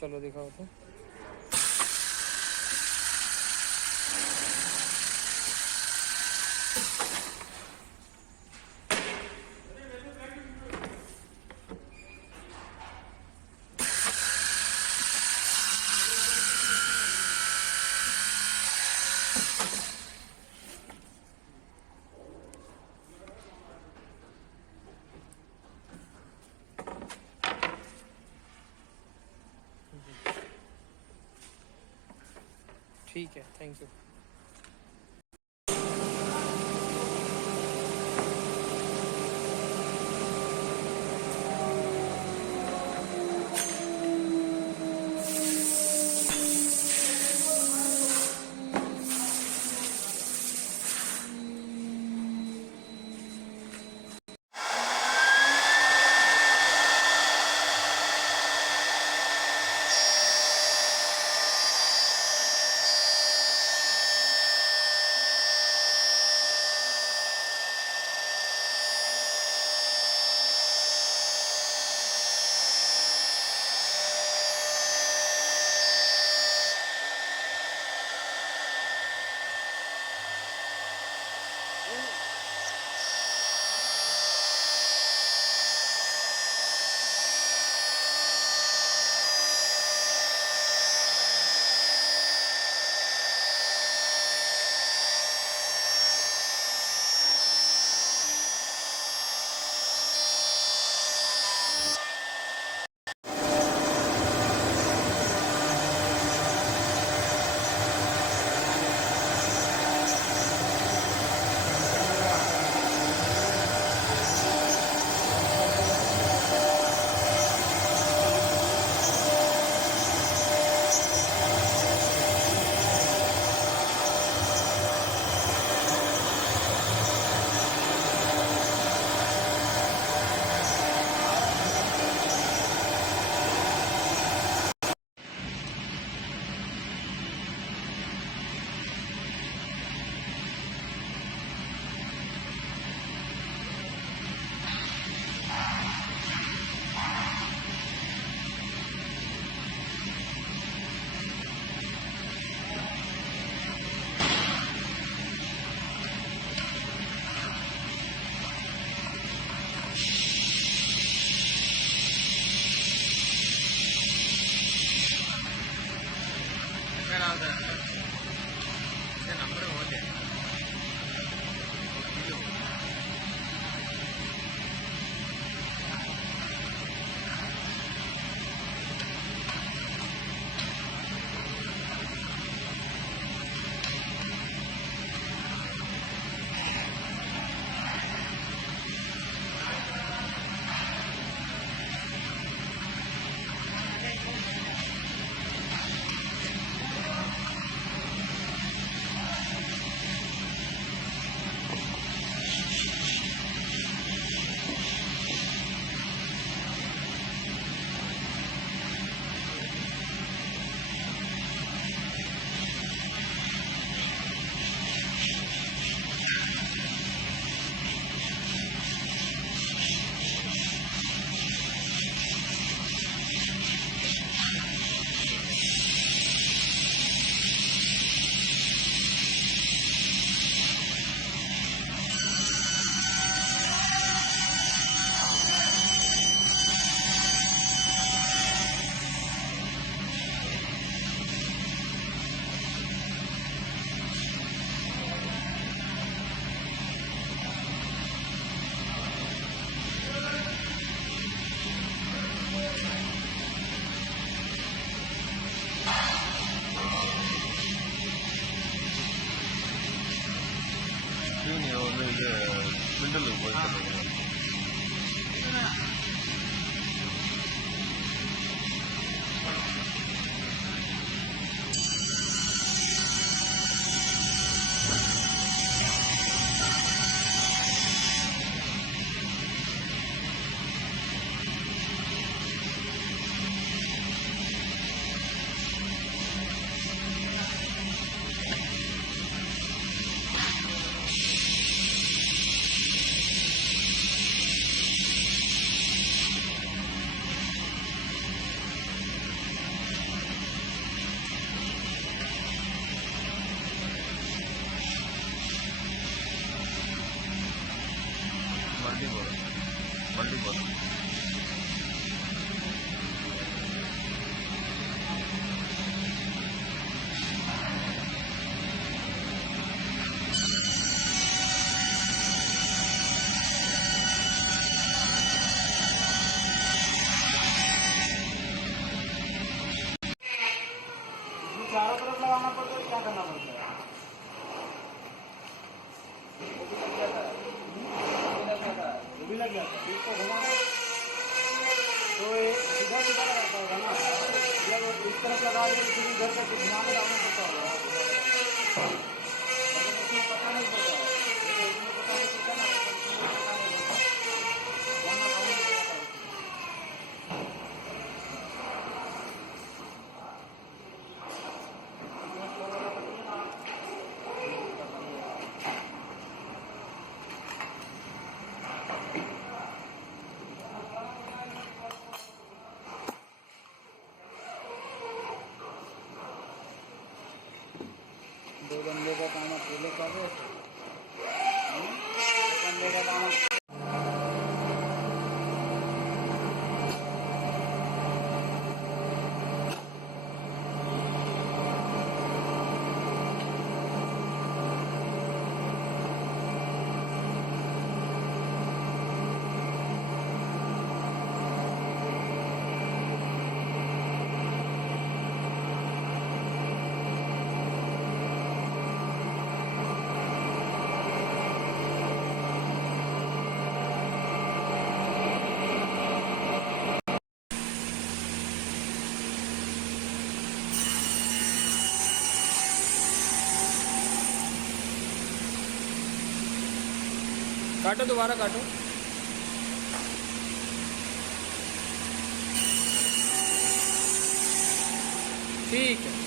चलो दिखाओ तो। ठीक है, थैंक यू। மிண்டல் போயிட்டு चारों तरफ लगाना पड़ता है, क्या करना पड़ता है? वो भी लग जाता है, वो भी लग जाता है। इसको घुमाना तो ये सीधा सीधा लगाता होगा ना, जब इस तरफ लगा दिया तो फिर इधर तक घुमा के डालना पड़ता होगा, लेकिन उसमें पता नहीं पड़ता है। जैसे इसमें पता नहीं पड़ता ना, तो इसमें पता नहीं पड़ता, वरना काम नहीं पड़ता है। दो बंदे का काम अकेले कर रहे थे, एक बंदे का काम काटो, दोबारा काटो। ठीक है।